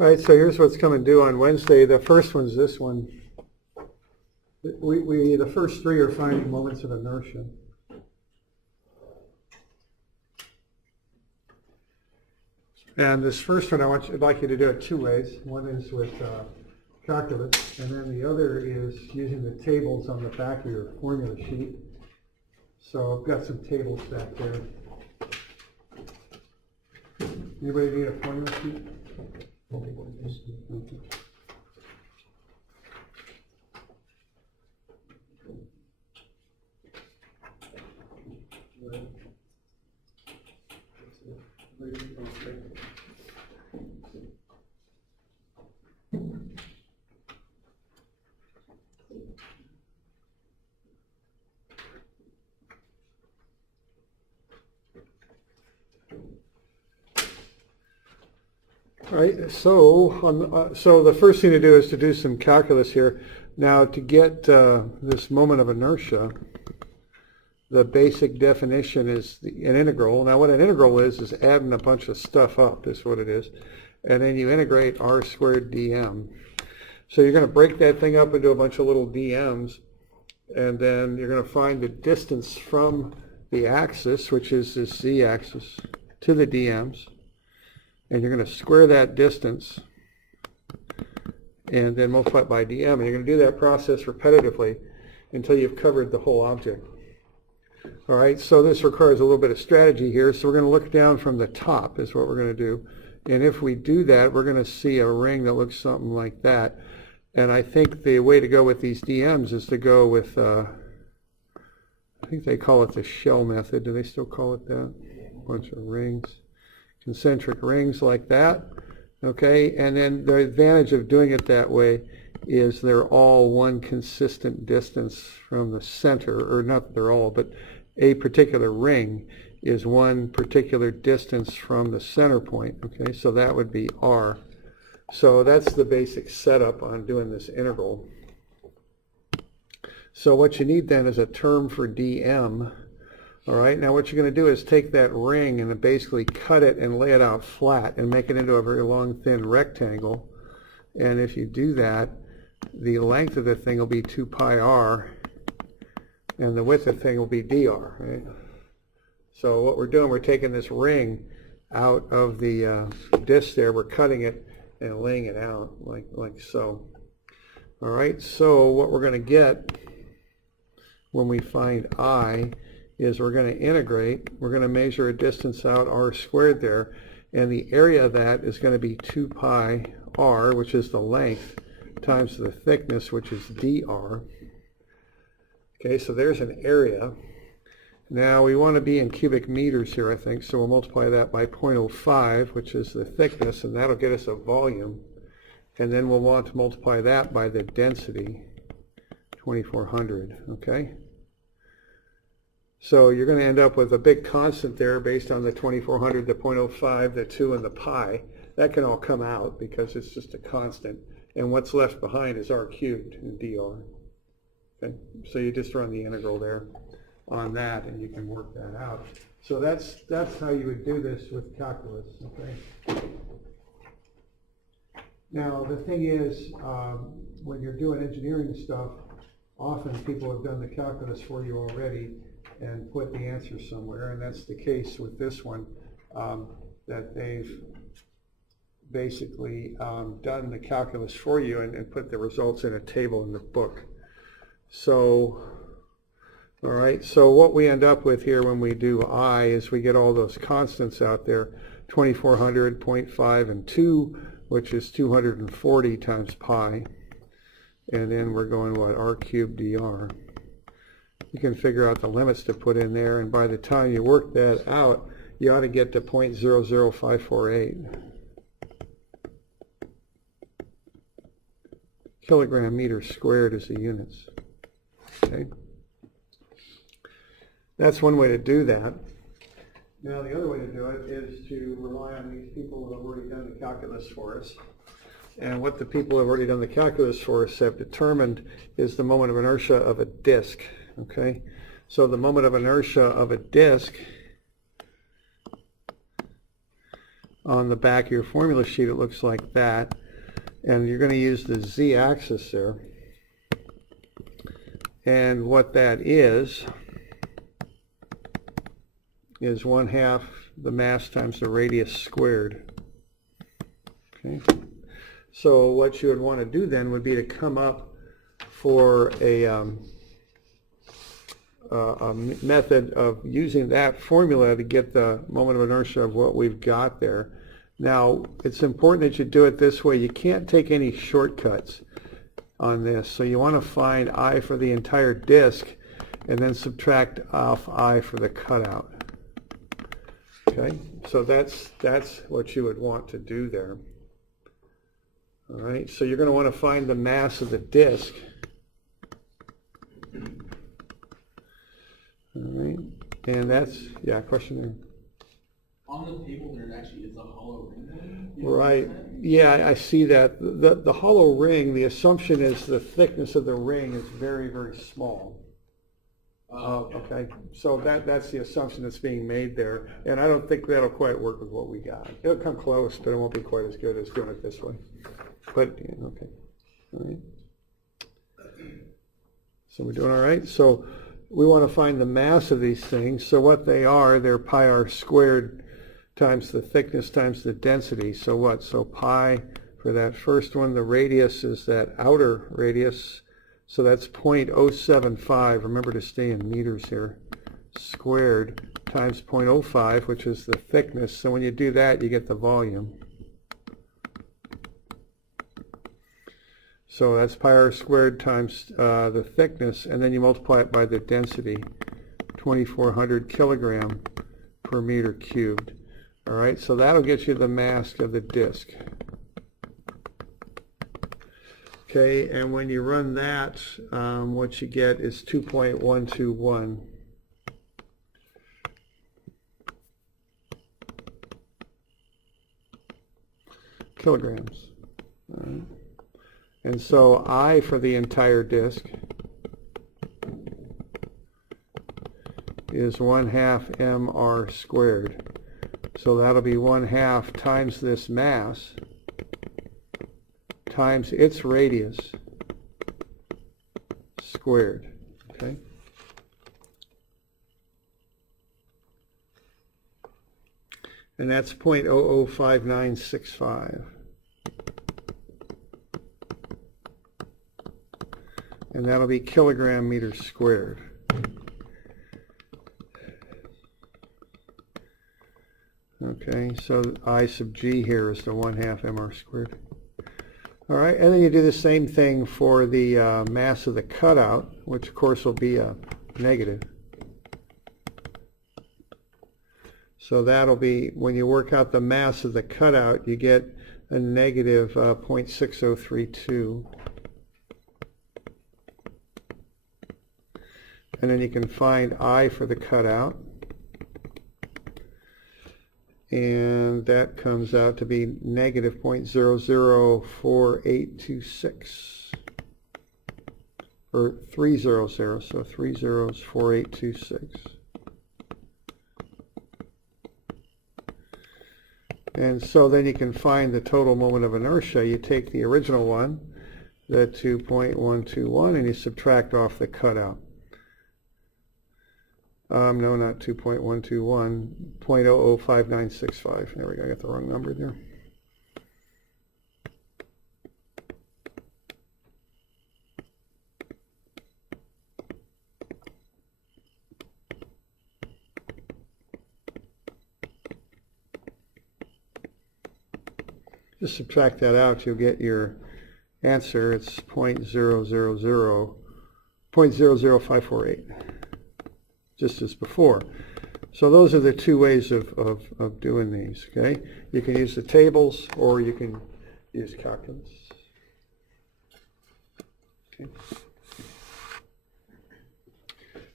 All right, so here's what's coming due on Wednesday. The first one's this one. The first three are finding moments of inertia. And this first one, I'd like you to do it two ways. One is with calculus, and then the other is using the tables on the back of your formula sheet. So I've got some tables back there. Anybody need a formula sheet? All right, so the first thing to do is to do some calculus here. Now, to get this moment of inertia, the basic definition is an integral. Now, what an integral is adding a bunch of stuff up, is what it is. And then you integrate r squared dm. So you're going to break that thing up into a bunch of little dm's, and then you're going to find the distance from the axis, which is this z-axis, to the dm's. And you're going to square that distance and then multiply it by dm. And you're going to do that process repetitively until you've covered the whole object. All right, so this requires a little bit of strategy here. So we're going to look down from the top is what we're going to do. And if we do that, we're going to see a ring that looks something like that. And I think the way to go with these dm's is to go with, I think they call it the shell method. Do they still call it that? A bunch of rings. Concentric rings like that, okay? And then the advantage of doing it that way is they're all one consistent distance from the center, or not that they're all, but a particular ring is one particular distance from the center point, okay? So that would be r. So that's the basic setup on doing this integral. So what you need then is a term for dm. All right, now what you're going to do is take that ring and basically cut it and lay it out flat and make it into a very long, thin rectangle. And if you do that, the length of the thing will be 2 pi r, and the width of the thing will be dr. Right? So what we're doing, we're taking this ring out of the disc there, we're cutting it and laying it out like so. All right, so what we're going to get when we find I is we're going to integrate, we're going to measure a distance out r squared there, and the area of that is going to be 2 pi r, which is the length, times the thickness, which is dr. Okay, so there's an area. Now we want to be in cubic meters here, I think, so we'll multiply that by 0.05, which is the thickness, and that'll get us a volume. And then we'll want to multiply that by the density, 2400, okay? So you're going to end up with a big constant there based on the 2400, the 0.05, the 2, and the pi. That can all come out because it's just a constant. And what's left behind is r cubed in dr. Okay? So you just run the integral there on that, and you can work that out. So that's how you would do this with calculus. Okay. Now the thing is, when you're doing engineering stuff, often people have done the calculus for you already and put the answer somewhere, and that's the case with this one, that they've basically done the calculus for you and put the results in a table in the book. So, all right, so what we end up with here when we do I is we get all those constants out there, 2400, 0.5, and 2, which is 240 times pi, and then we're going, what, r cubed dr. You can figure out the limits to put in there, and by the time you work that out, you ought to get to 0.00548. Kilogram meter squared is the units. Okay. That's one way to do that. Now the other way to do it is to rely on these people who have already done the calculus for us. And what the people who have already done the calculus for us have determined is the moment of inertia of a disk. Okay, so the moment of inertia of a disk, on the back of your formula sheet, it looks like that. And you're going to use the z-axis there. And what that is 1/2 the mass times the radius squared. Okay. So what you would want to do then would be to come up for a method of using that formula to get the moment of inertia of what we've got there. Now, it's important that you do it this way. You can't take any shortcuts on this. So you want to find I for the entire disk and then subtract off I for the cutout. Okay, so that's what you would want to do there. All right, so you're going to want to find the mass of the disk. All right, and that's, yeah, question there. On the table, there actually is a hollow ring. Right. Yeah, I see that. The hollow ring, the assumption is the thickness of the ring is very, very small. Okay. So that's the assumption that's being made there. And I don't think that'll quite work with what we got. It'll come close, but it won't be quite as good as doing it this way. But, yeah, okay. All right. So we're doing all right? So we want to find the mass of these things. So what they are, they're pi r squared times the thickness times the density. So what? So pi for that first one, the radius is that outer radius. So that's 0.075, remember to stay in meters here, squared times 0.05, which is the thickness. So when you do that, you get the volume. So that's pi r squared times the thickness, and then you multiply it by the density, 2,400 kilogram per meter cubed. All right, so that'll get you the mass of the disk. Okay, and when you run that, what you get is 2.121. kilograms. All right. And so I for the entire disk is 1/2 mr squared. So that'll be 1/2 times this mass times its radius squared. Okay. And that's 0.005965. And that'll be kilogram meters squared. Okay, so I sub g here is the 1/2 mr squared. All right, and then you do the same thing for the mass of the cutout, which of course will be a negative. So that'll be, when you work out the mass of the cutout, you get a negative 0.6032. And then you can find I for the cutout. And that comes out to be negative 0.004826. Or 300, so 3 zeros, 4826. And so then you can find the total moment of inertia. You take the original one, the 2.121, and you subtract off the cutout. No, not 2.121, 0.005965. There we go, I got the wrong number there. Just subtract that out, you'll get your answer. It's 0.000548. Just as before. So those are the two ways of doing these, okay? You can use the tables or you can use calculus. Okay.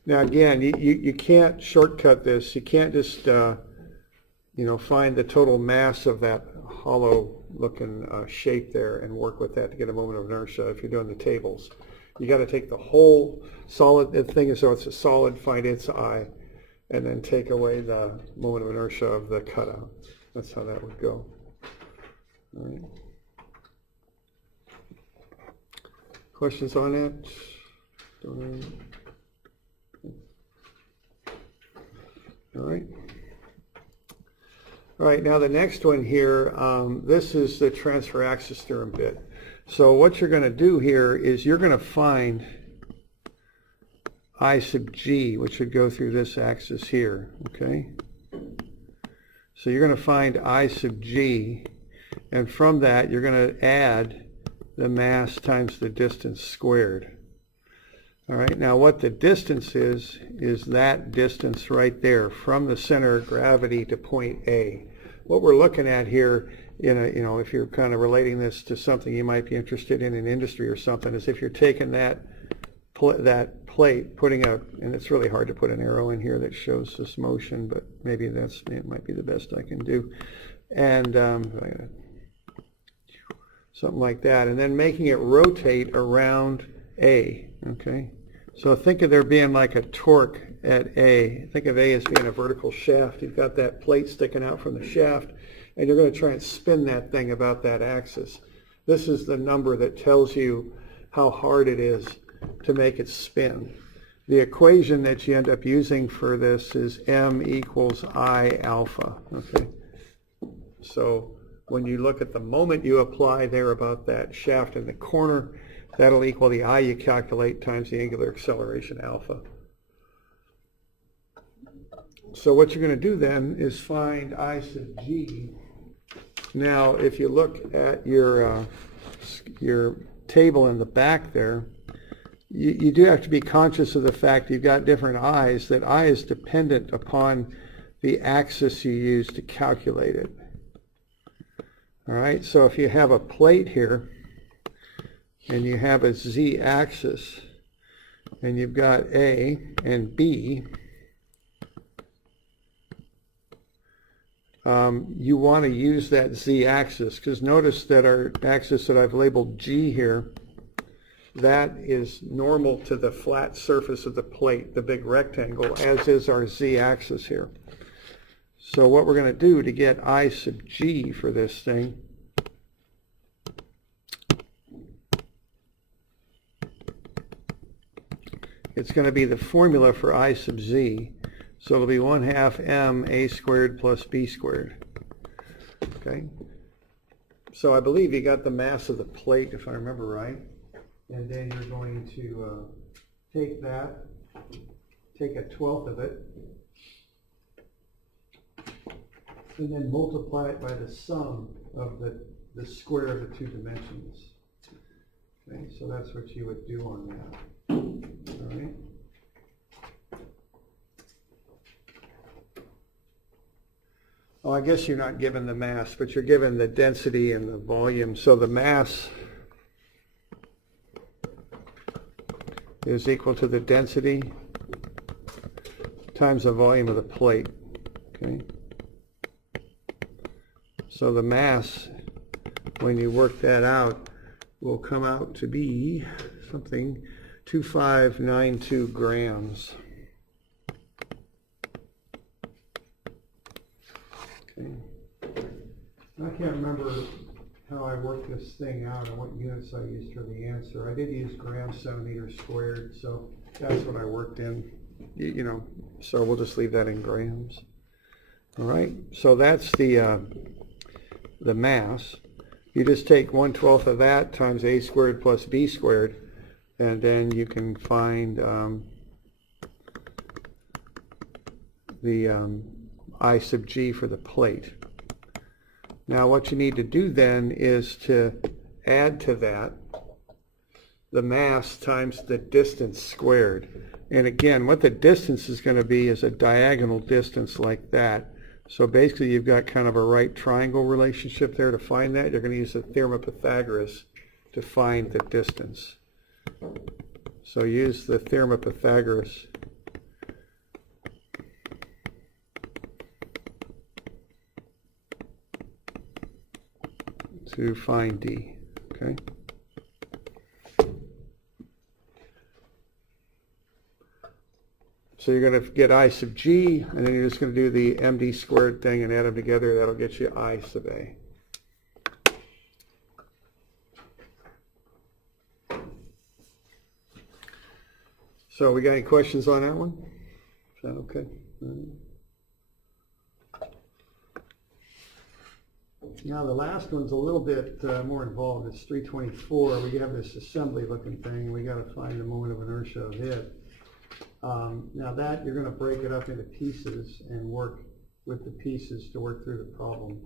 Now again, you can't shortcut this. You can't just find the total mass of that hollow looking shape there and work with that to get a moment of inertia if you're doing the tables. You got to take the whole solid thing as though it's a solid, find its I, and then take away the moment of inertia of the cutout. That's how that would go. All right. Questions on that? All right. All right, now the next one here, this is the transfer axis theorem bit. So what you're going to do here is you're going to find I sub g, which would go through this axis here, okay? So you're going to find I sub g, and from that you're going to add the mass times the distance squared. All right, now what the distance is that distance right there from the center of gravity to point A. What we're looking at here, if you're kind of relating this to something you might be interested in industry or something, is if you're taking that plate, putting and it's really hard to put an arrow in here that shows this motion, but maybe it might be the best I can do, and something like that, and then making it rotate around A, okay? So think of there being like a torque at A. Think of A as being a vertical shaft. You've got that plate sticking out from the shaft, and you're going to try and spin that thing about that axis. This is the number that tells you how hard it is to make it spin. The equation that you end up using for this is m equals I alpha, okay? So when you look at the moment you apply there about that shaft in the corner, that'll equal the I you calculate times the angular acceleration alpha. So what you're going to do then is find I sub g. Now if you look at your table in the back there, you do have to be conscious of the fact you've got different i's, that I is dependent upon the axis you use to calculate it. All right, so if you have a plate here, and you have a z-axis, and you've got A and B, you want to use that z-axis, because notice that our axis that I've labeled G here, that is normal to the flat surface of the plate, the big rectangle, as is our z-axis here. So what we're going to do to get I sub g for this thing, it's going to be the formula for I sub z. So it'll be 1/2 m a squared plus b squared. Okay. So I believe you got the mass of the plate, if I remember right. And then you're going to take that, take 1/12 of it, and then multiply it by the sum of the square of the two dimensions. Okay, so that's what you would do on that. All right. Oh, I guess you're not given the mass, but you're given the density and the volume. So the mass is equal to the density times the volume of the plate. Okay. So the mass, when you work that out, will come out to be something 2592 grams. Okay. I can't remember how I worked this thing out and what units I used for the answer. I did use grams centimeters squared, so that's what I worked in. So we'll just leave that in grams. All right, so that's the mass. You just take 1/12 of that times a squared plus b squared, and then you can find the I sub g for the plate. Now what you need to do then is to add to that the mass times the distance squared. And again, what the distance is going to be is a diagonal distance like that. So basically you've got kind of a right triangle relationship there. To find that, you're going to use the theorem of Pythagoras to find the distance. So use the theorem of Pythagoras to find D. Okay. So you're going to get I sub g, and then you're just going to do the md squared thing and add them together. That'll get you I sub a. So we got any questions on that one? Is that okay? Now the last one's a little bit more involved. It's 324. We have this assembly looking thing, and we got to find the moment of inertia of it. Now that you're going to break it up into pieces and work with the pieces to work through the problem.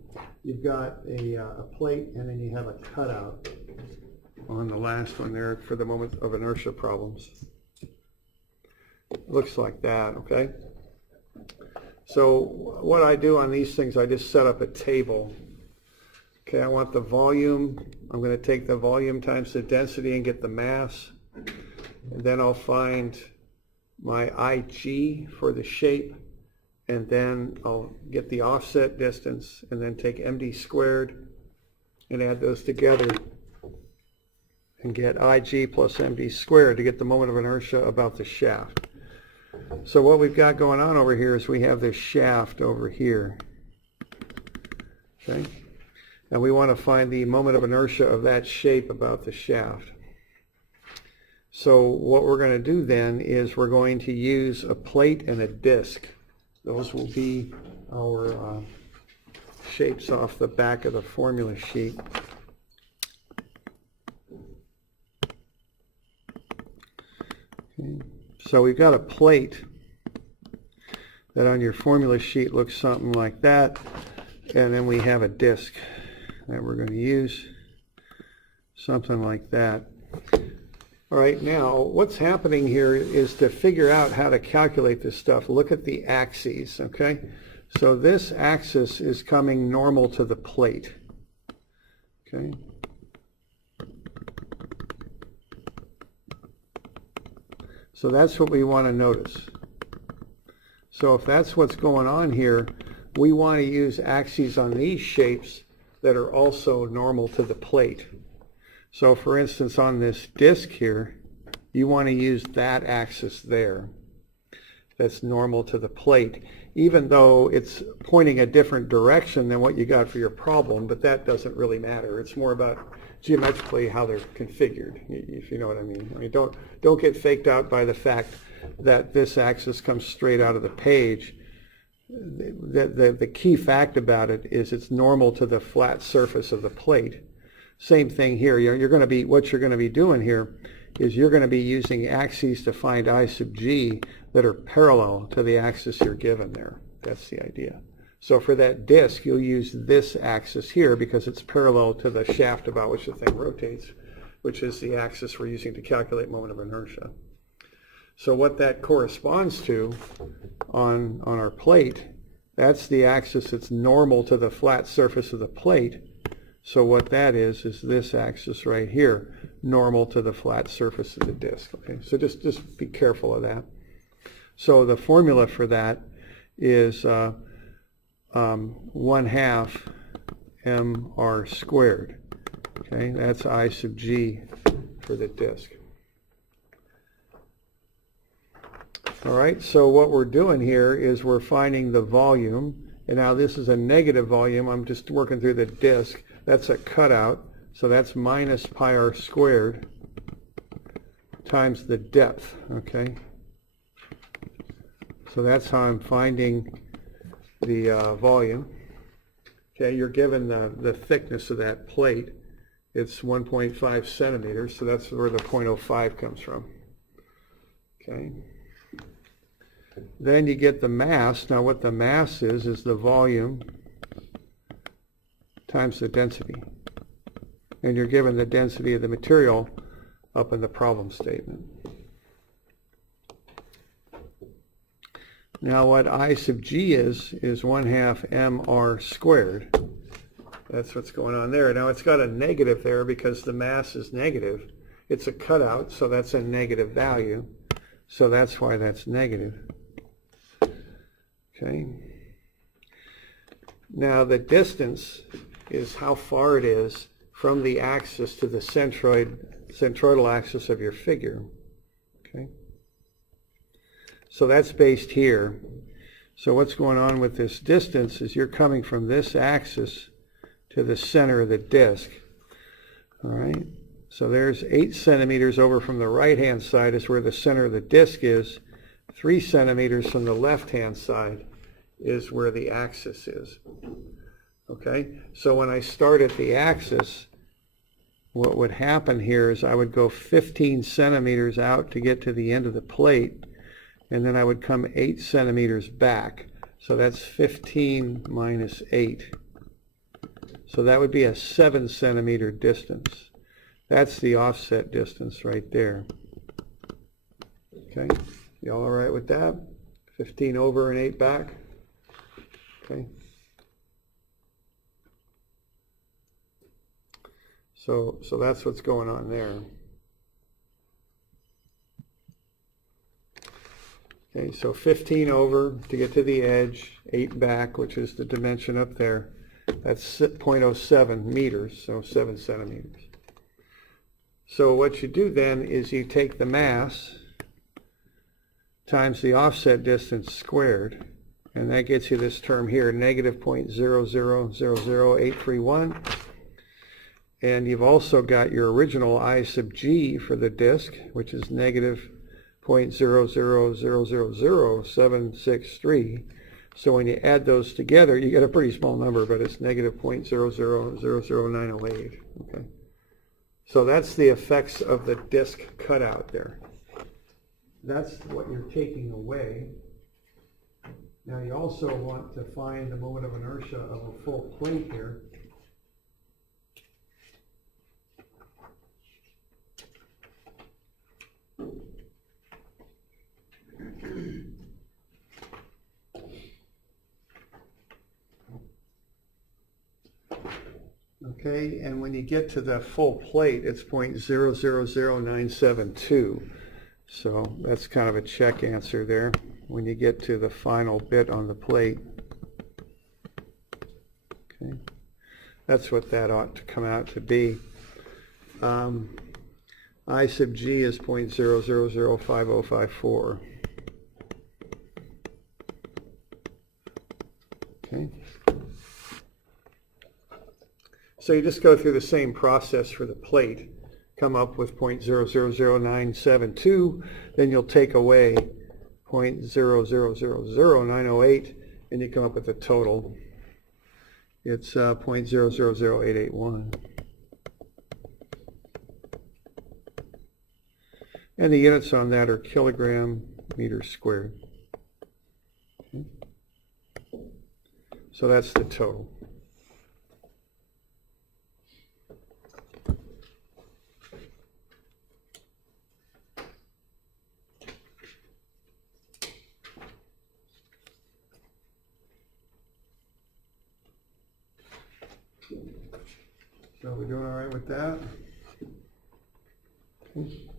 You've got a plate, and then you have a cutout on the last one there for the moment of inertia problems. Looks like that, okay? So what I do on these things, I just set up a table. Okay, I want the volume. I'm going to take the volume times the density and get the mass. And then I'll find my IG for the shape. And then I'll get the offset distance and then take MD squared and add those together and get IG plus MD squared to get the moment of inertia about the shaft. So what we've got going on over here is we have this shaft over here. Okay? And we want to find the moment of inertia of that shape about the shaft. So what we're going to do then is we're going to use a plate and a disc. Those will be our shapes off the back of the formula sheet. Okay. So we've got a plate that on your formula sheet looks something like that, and then we have a disc that we're going to use, something like that. All right, now what's happening here is to figure out how to calculate this stuff. Look at the axes, okay? So this axis is coming normal to the plate, okay? So that's what we want to notice. So if that's what's going on here, we want to use axes on these shapes that are also normal to the plate. So for instance, on this disc here, you want to use that axis there. That's normal to the plate, even though it's pointing a different direction than what you got for your problem, but that doesn't really matter. It's more about geometrically how they're configured, if you know what I mean. I mean, don't get faked out by the fact that this axis comes straight out of the page. The key fact about it is it's normal to the flat surface of the plate. Same thing here. You're going to be, what you're going to be doing here is you're going to be using axes to find I sub g that are parallel to the axis you're given there. That's the idea. So for that disc, you'll use this axis here because it's parallel to the shaft about which the thing rotates, which is the axis we're using to calculate moment of inertia. So what that corresponds to on our plate, that's the axis that's normal to the flat surface of the plate. So what that is this axis right here, normal to the flat surface of the disc. Okay, so just be careful of that. So the formula for that is 1/2 mr squared. Okay, that's I sub g for the disc. All right, so what we're doing here is we're finding the volume, and now this is a negative volume. I'm just working through the disc. That's a cutout, so that's minus pi r squared times the depth, okay? So that's how I'm finding the volume. Okay, you're given the thickness of that plate. It's 1.5 centimeters, so that's where the 0.05 comes from. Okay. Then you get the mass. Now what the mass is the volume times the density. And you're given the density of the material up in the problem statement. Now what I sub g is 1/2 mr squared. That's what's going on there. Now it's got a negative there because the mass is negative. It's a cutout, so that's a negative value. So that's why that's negative. Okay. Now the is how far it is from the axis to the centroidal axis of your figure. Okay. So that's based here. So what's going on with this distance is you're coming from this axis to the center of the disc. All right. So there's 8 centimeters over from the right-hand side is where the center of the disc is. 3 centimeters from the left-hand side is where the axis is. Okay, so when I start at the axis, what would happen here is I would go 15 centimeters out to get to the end of the plate, and then I would come 8 centimeters back. So that's 15 minus 8. So that would be a 7 centimeter distance. That's the offset distance right there. Okay, you all right with that? 15 over and 8 back? Okay. So that's what's going on there. Okay, so 15 over to get to the edge, 8 back, which is the dimension up there. That's 0.07 meters, so 7 centimeters. So what you do then is you take the mass times the offset distance squared, and that gets you this term here, negative 0.0000831. And you've also got your original I sub g for the disk, which is negative 0.0000763. So when you add those together, you get a pretty small number, but it's negative 0.0000908. Okay. So that's the effects of the disk cutout there. That's what you're taking away. Now you also want to find the moment of inertia of a full plate here. Okay, and when you get to the full plate, it's 0.000972. So that's kind of a check answer there when you get to the final bit on the plate. Okay, that's what that ought to come out to be. I sub g is 0.0005054. Okay. So you just go through the same process for the plate, come up with 0.000972, then you'll take away 0.0000908, and you come up with a total. It's 0.000881. And the units on that are kilogram meters squared. Okay. So that's the total. So we're doing all right with that? Okay.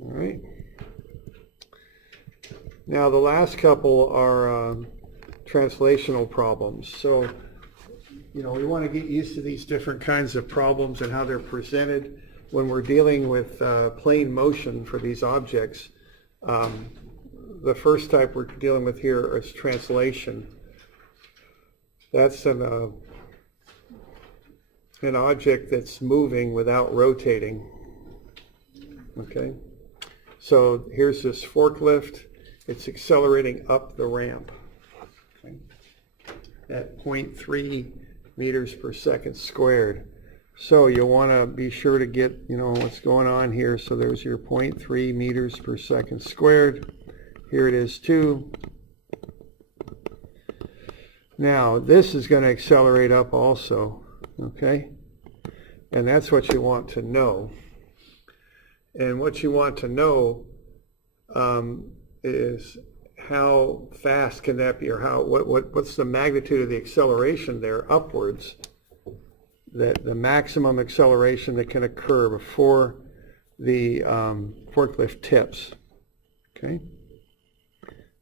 All right. Now the last couple are translational problems. So, you know, we want to get used to these different kinds of problems and how they're presented when we're dealing with plane motion for these objects. The first type we're dealing with here is translation. That's an object that's moving without rotating. Okay, so here's this forklift. It's accelerating up the ramp, okay, at 0.3 meters per second squared. So you'll want to be sure to get, you know, what's going on here. So there's your 0.3 meters per second squared. Here it is too. Now this is going to accelerate up also, okay? And that's what you want to know. And what you want to know is how fast can that be, or what's the magnitude of the acceleration there upwards, that the maximum acceleration that can occur before the forklift tips. Okay,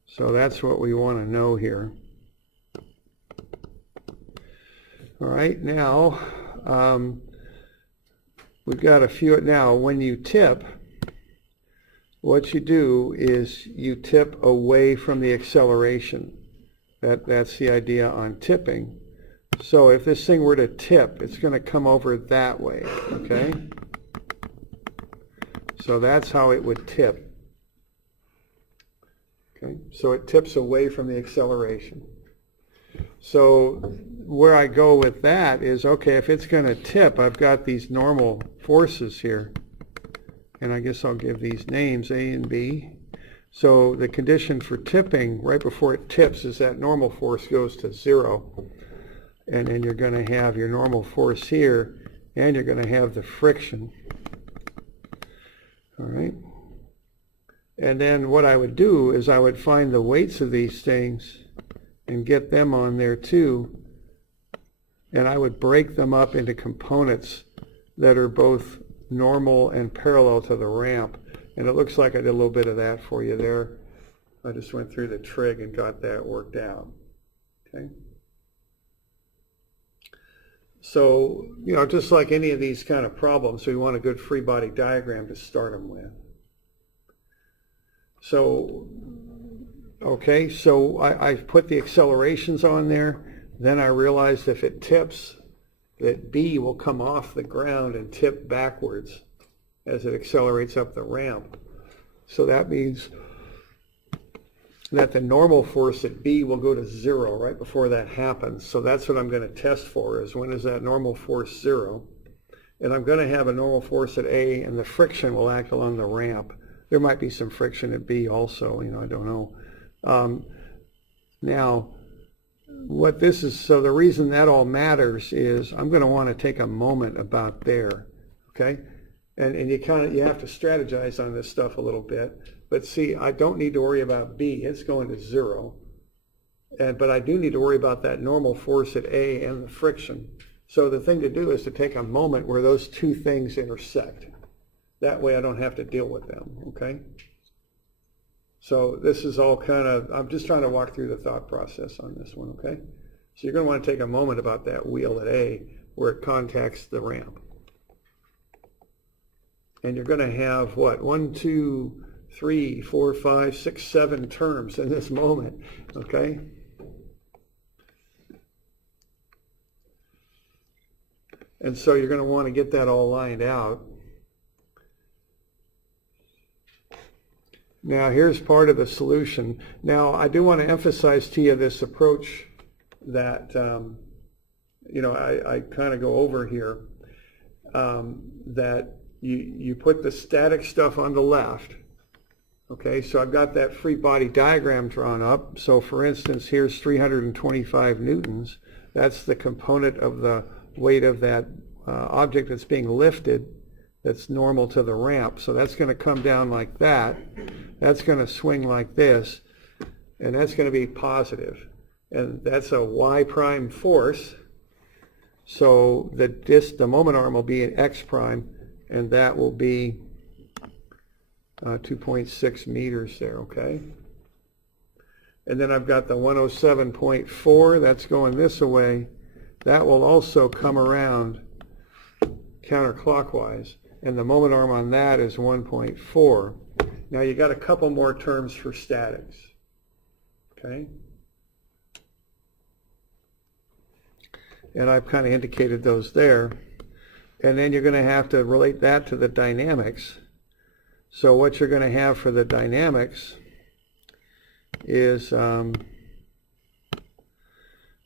so that's what we want to know here. All right, now we've got a few. Now, when you tip, what you do is you tip away from the acceleration. That's the idea on tipping. So if this thing were to tip, it's going to come over that way, okay? So that's how it would tip. Okay, so it tips away from the acceleration. So where I go with that is, okay, if it's going to tip, I've got these normal forces here. And I guess I'll give these names, A and B. So the condition for tipping right before it tips is that normal force goes to 0. And then you're going to have your normal force here, and you're going to have the friction. All right. And then what I would do is I would find the weights of these things and get them on there too. And I would break them up into components that are both normal and parallel to the ramp. And it looks like I did a little bit of that for you there. I just went through the trig and got that worked out. Okay. So, you know, just like any of these kind of problems, we want a good free body diagram to start them with. So, okay, so I put the accelerations on there. Then I realized if it tips, that B will come off the ground and tip backwards as it accelerates up the ramp. So that means that the normal force at B will go to 0 right before that happens. So that's what I'm going to test for, is when is that normal force 0? And I'm going to have a normal force at A, and the friction will act along the ramp. There might be some friction at B also, you know, I don't know. Now, what this is, so the reason that all matters is I'm going to want to take a moment about there, okay? And you have to strategize on this stuff a little bit. But see, I don't need to worry about B. It's going to 0. But I do need to worry about that normal force at A and the friction. So the thing to do is to take a moment where those two things intersect. That way I don't have to deal with them, okay? So this is all kind of, I'm just trying to walk through the thought process on this one, okay? So you're going to want to take a moment about that wheel at A where it contacts the ramp. And you're going to have, what, 1, 2, 3, 4, 5, 6, 7 terms in this moment, okay? And so you're going to want to get that all lined out. Now here's part of the solution. Now I do want to emphasize to you this approach that, you know, I kind of go over here, that you put the static stuff on the left. Okay, so I've got that free body diagram drawn up. So for instance, here's 325 newtons. That's the component of the weight of that object that's being lifted that's normal to the ramp. So that's going to come down like that. That's going to swing like this. And that's going to be positive. And that's a y prime force. So the moment arm will be an x prime. And that will be 2.6 meters there, okay? And then I've got the 107.4, that's going this way. That will also come around counterclockwise. And the moment arm on that is 1.4. Now you got a couple more terms for statics, okay? And I've kind of indicated those there. And then you're going to have to relate that to the dynamics. So what you're going to have for the dynamics is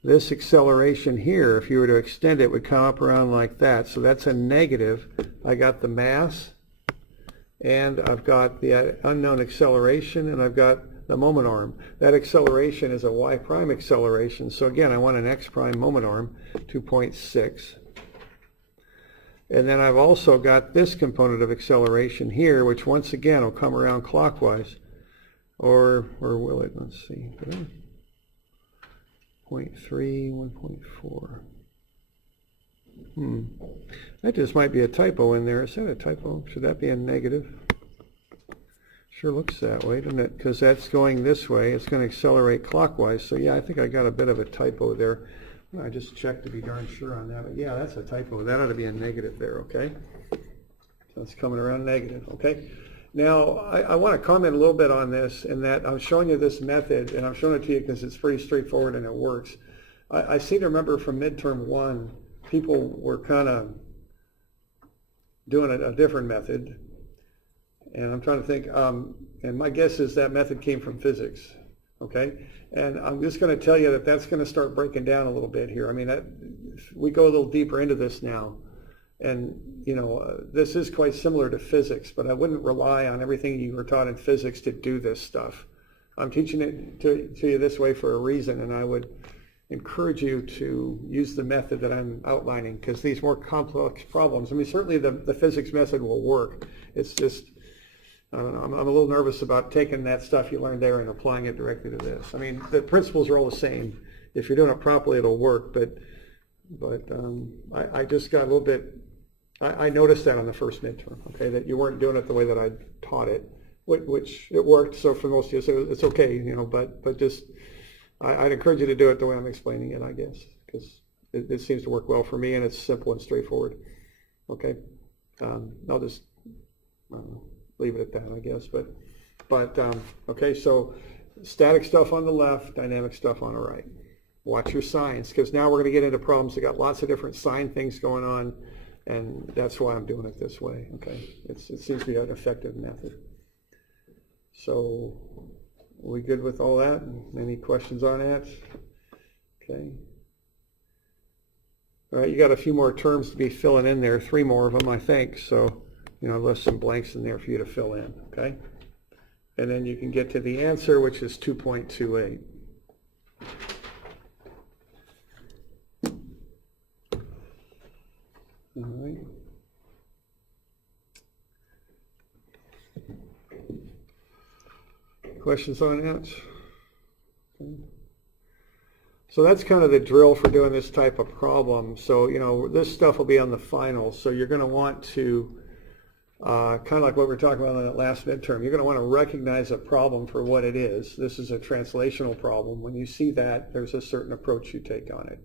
this acceleration here, if you were to extend it, would come up around like that. So that's a negative. I got the mass, and I've got the unknown acceleration, and I've got the moment arm. That acceleration is a y prime acceleration. So again, I want an x prime moment arm, 2.6. And then I've also got this component of acceleration here, which once again will come around clockwise. Or will it? Let's see. 0.3, 1.4. That just might be a typo in there. Is that a typo? Should that be a negative? Sure looks that way, doesn't it? Because that's going this way. It's going to accelerate clockwise. So yeah, I think I got a bit of a typo there. I just checked to be darn sure on that. But yeah, that's a typo. That ought to be a negative there, okay? So it's coming around negative, okay? Now, I want to comment a little bit on this, in that I'm showing you this method, and I'm showing it to you because it's pretty straightforward and it works. I seem to remember from midterm 1, people were kind of doing a different method, and I'm trying to think, and my guess is that method came from physics, okay? And I'm just going to tell you that that's going to start breaking down a little bit here. I mean, we go a little deeper into this now, and you know, this is quite similar to physics, but I wouldn't rely on everything you were taught in physics to do this stuff. I'm teaching it to you this way for a reason, and I would encourage you to use the method that I'm outlining, because these more complex problems, I mean, certainly the physics method will work. It's just, I don't know, I'm a little nervous about taking that stuff you learned there and applying it directly to this. I mean, the principles are all the same. If you're doing it properly, it'll work, but I just got a little bit, I noticed that on the first midterm, okay, that you weren't doing it the way that I taught it, which it worked, so for most of you, so it's okay, you know, but just, I'd encourage you to do it the way I'm explaining it, I guess, because it seems to work well for me, and it's simple and straightforward, okay? I'll just leave it at that, I guess, but okay, so static stuff on the left, dynamic stuff on the right. Watch your signs, because now we're going to get into problems that got lots of different sign things going on, and that's why I'm doing it this way, okay? It seems to be an effective method. So, are we good with all that? Any questions on that? Okay. All right, you got a few more terms to be filling in there, 3 more of them, I think, so, you know, left some blanks in there for you to fill in, okay? And then you can get to the answer, which is 2.28. All right. Questions on that? Okay. So that's kind of the drill for doing this type of problem. So, you know, this stuff will be on the final. So you're going to want to, kind of like what we were talking about in that last midterm, you're going to want to recognize a problem for what it is. This is a translational problem. When you see that, there's a certain approach you take on it.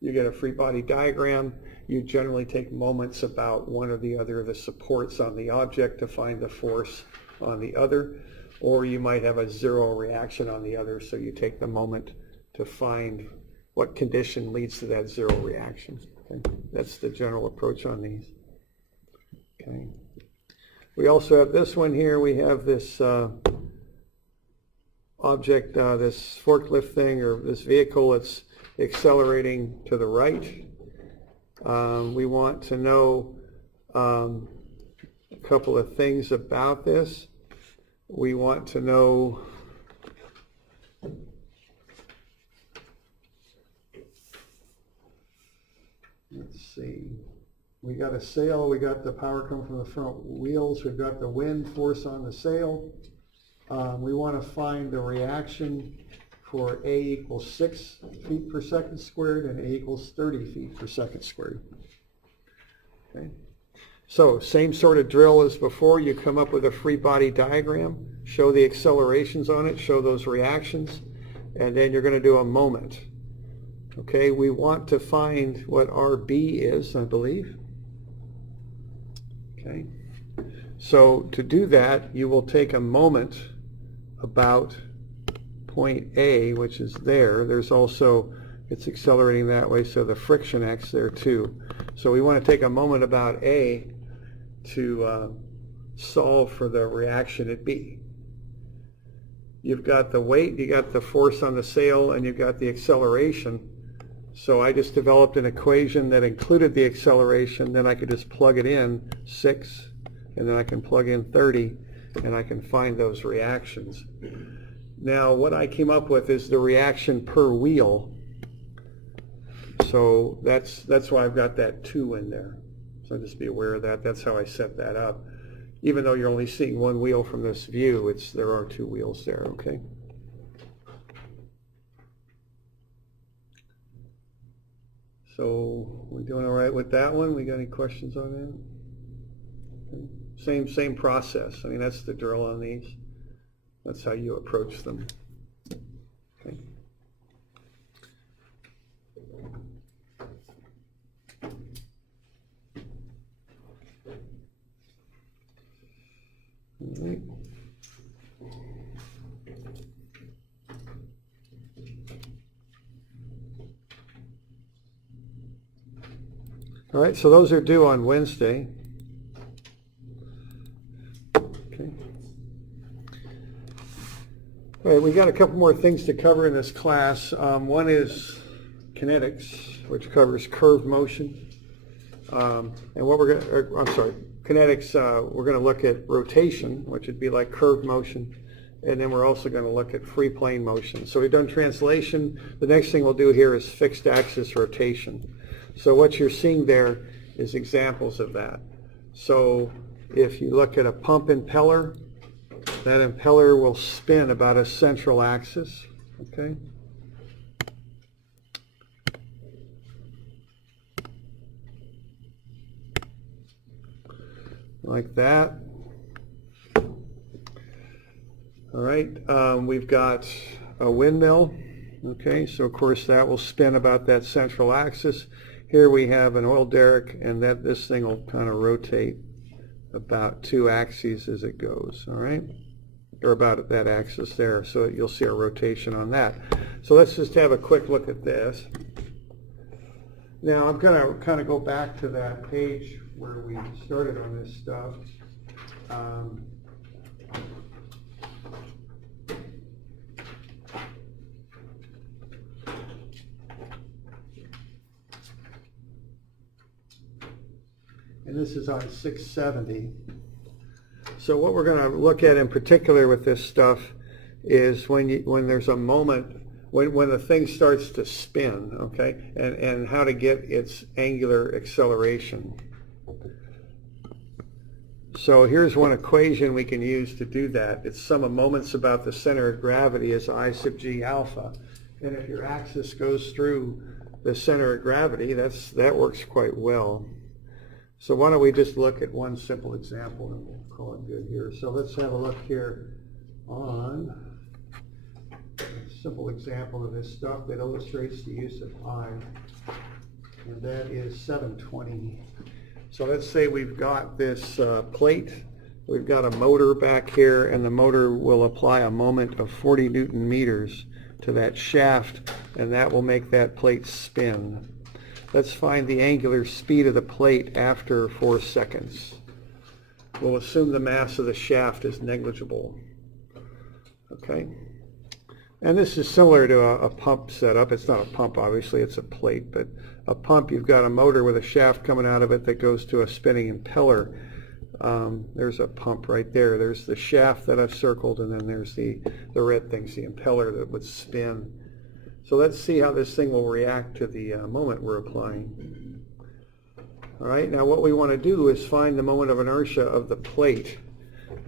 You get a free body diagram. You generally take moments about one or the other of the supports on the object to find the force on the other, or you might have a zero reaction on the other, so you take the moment to find what condition leads to that zero reaction. Okay? That's the general approach on these. Okay. We also have this one here. We have this object, this forklift thing, or this vehicle. It's accelerating to the right. We want to know a couple of things about this. We want to know let's see, we got a sail, we got the power coming from the front wheels, we've got the wind force on the sail. We want to find the reaction for A equals 6 feet per second squared and A equals 30 feet per second squared. Okay. So same sort of drill as before. You come up with a free body diagram, show the accelerations on it, show those reactions, and then you're going to do a moment. Okay, we want to find what RB is, I believe. Okay, so to do that, you will take a moment about point A, which is there. There's also, it's accelerating that way, so the friction X there too. So we want to take a moment about A to solve for the reaction at B. You've got the weight, you got the force on the sail, and you've got the acceleration. So I just developed an equation that included the acceleration. Then I could just plug it in, 6, and then I can plug in 30, and I can find those reactions. Now what I came up with is the reaction per wheel. So that's why I've got that 2 in there. So just be aware of that. That's how I set that up. Even though you're only seeing one wheel from this view, there are 2 wheels there, okay? So we doing all right with that one? We got any questions on that? Okay. Same process. I mean, that's the drill on these. That's how you approach them. Okay. All right, so those are due on Wednesday. Okay. All right, we got a couple more things to cover in this class. One is kinetics, which covers curved motion. And what we're going to, I'm sorry, kinetics, we're going to look at rotation, which would be like curved motion. And then we're also going to look at free plane motion. So we've done translation. The next thing we'll do here is fixed axis rotation. So what you're seeing there is examples of that. So if you look at a pump impeller, that impeller will spin about a central axis, okay? Like that. All right, we've got a windmill, okay, so of course that will spin about that central axis. Here we have an oil derrick, and this thing will kind of rotate about 2 axes as it goes, all right, or about that axis there, so you'll see a rotation on that. So let's just have a quick look at this. Now I'm going to kind of go back to that page where we started on this stuff. And this is on 670. So what we're going to look at in particular with this stuff is when there's a moment, when the thing starts to spin, okay, and how to get its angular acceleration. So here's one equation we can use to do that. Its sum of moments about the center of gravity is I sub g alpha. And if your axis goes through the center of gravity, that works quite well. So why don't we just look at one simple example and we'll call it good here. So let's have a look here on a simple example of this stuff that illustrates the use of I, and that is 720. So let's say we've got this plate, we've got a motor back here, and the motor will apply a moment of 40 Newton meters to that shaft, and that will make that plate spin. Let's find the angular speed of the plate after 4 seconds. We'll assume the mass of the shaft is negligible. Okay? And this is similar to a pump setup. It's not a pump, obviously, it's a plate, but a pump, you've got a motor with a shaft coming out of it that goes to a spinning impeller. There's a pump right there. There's the shaft that I've circled, and then there's the red things, the impeller that would spin. So let's see how this thing will react to the moment we're applying. All right, now what we want to do is find the moment of inertia of the plate.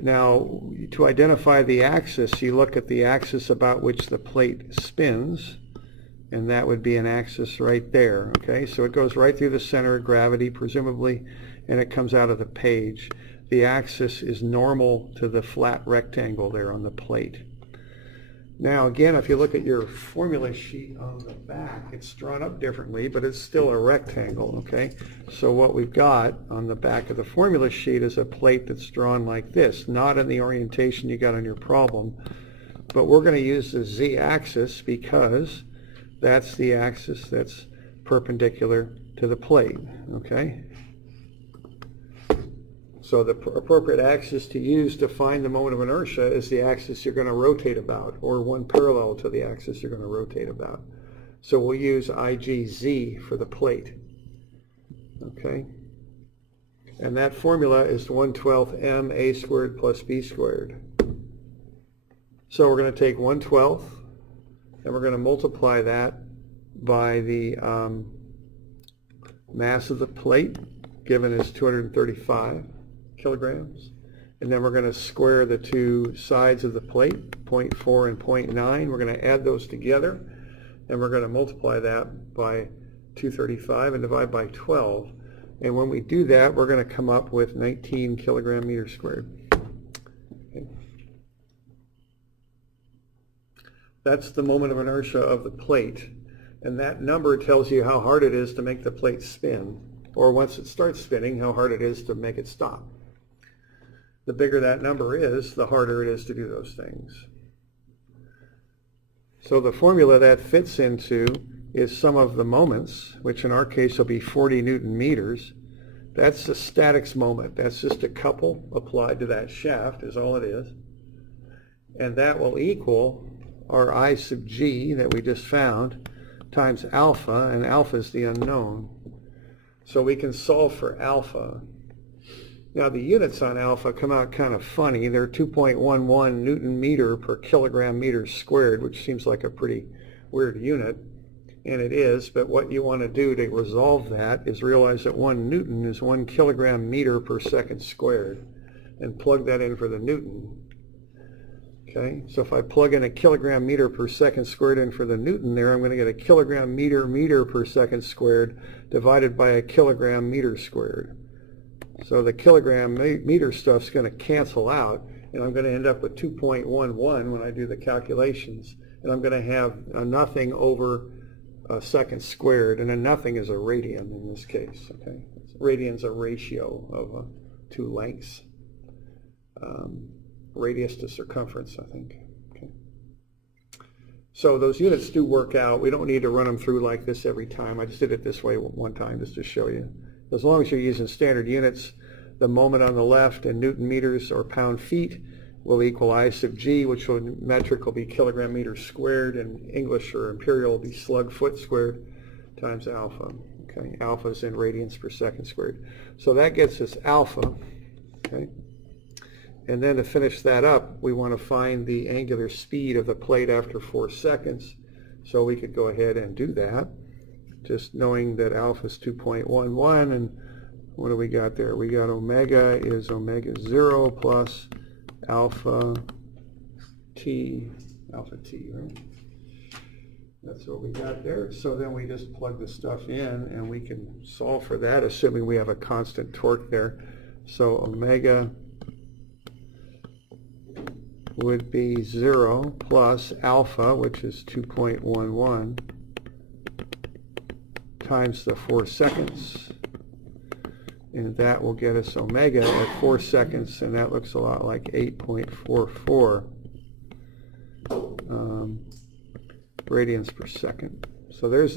Now, to identify the axis, you look at the axis about which the plate spins, and that would be an axis right there, okay? So it goes right through the center of gravity, presumably, and it comes out of the page. The axis is normal to the flat rectangle there on the plate. Now again, if you look at your formula sheet on the back, it's drawn up differently, but it's still a rectangle, okay? So what we've got on the back of the formula sheet is a plate that's drawn like this, not in the orientation you got on your problem, but we're going to use the z-axis because that's the axis that's perpendicular to the plate, okay? So the appropriate axis to use to find the moment of inertia is the axis you're going to rotate about, or one parallel to the axis you're going to rotate about. So we'll use IGZ for the plate. Okay? And that formula is 1/12 m a squared plus b squared. So we're going to take 1/12 and we're going to multiply that by the mass of the plate, given as 235 kilograms, and then we're going to square the two sides of the plate, 0.4 and 0.9. We're going to add those together, and we're going to multiply that by 235 and divide by 12. And when we do that, we're going to come up with 19 kilogram meters squared. Okay. That's the moment of inertia of the plate, and that number tells you how hard it is to make the plate spin, or once it starts spinning, how hard it is to make it stop. The bigger that number is, the harder it is to do those things. So the formula that fits into is sum of the moments, which in our case will be 40 Newton meters. That's the statics moment. That's just a couple applied to that shaft is all it is. And that will equal our I sub g that we just found times alpha, and alpha is the unknown. So we can solve for alpha. Now the units on alpha come out kind of funny. They're 2.11 Newton meter per kilogram meter squared, which seems like a pretty weird unit, and it is, but what you want to do to resolve that is realize that 1 Newton is 1 kilogram meter per second squared, and plug that in for the Newton. Okay, so if I plug in a kilogram meter per second squared in for the Newton there, I'm going to get a kilogram meter per second squared divided by a kilogram meter squared. So the kilogram meter stuff's going to cancel out, and I'm going to end up with 2.11 when I do the calculations, and I'm going to have a nothing over a second squared, and a nothing is a radian in this case. Okay, radian's a ratio of two lengths. Radius to circumference, I think. Okay. So those units do work out. We don't need to run them through like this every time. I just did it this way one time just to show you. As long as you're using standard units, the moment on the left in Newton meters or pound feet will equal I sub g, which will, metric will be kilogram meters squared, and English or imperial will be slug foot squared times alpha. Okay, alpha is in radians per second squared. So that gets us alpha. Okay. And then to finish that up, we want to find the angular speed of the plate after 4 seconds. So we could go ahead and do that, just knowing that alpha is 2.11, and what do we got there? We got omega is omega 0 plus alpha t, right? That's what we got there. So then we just plug the stuff in, and we can solve for that, assuming we have a constant torque there. So omega would be 0 plus alpha, which is 2.11, times the 4 seconds. And that will get us omega at 4 seconds, and that looks a lot like 8.44 radians per second. So there's the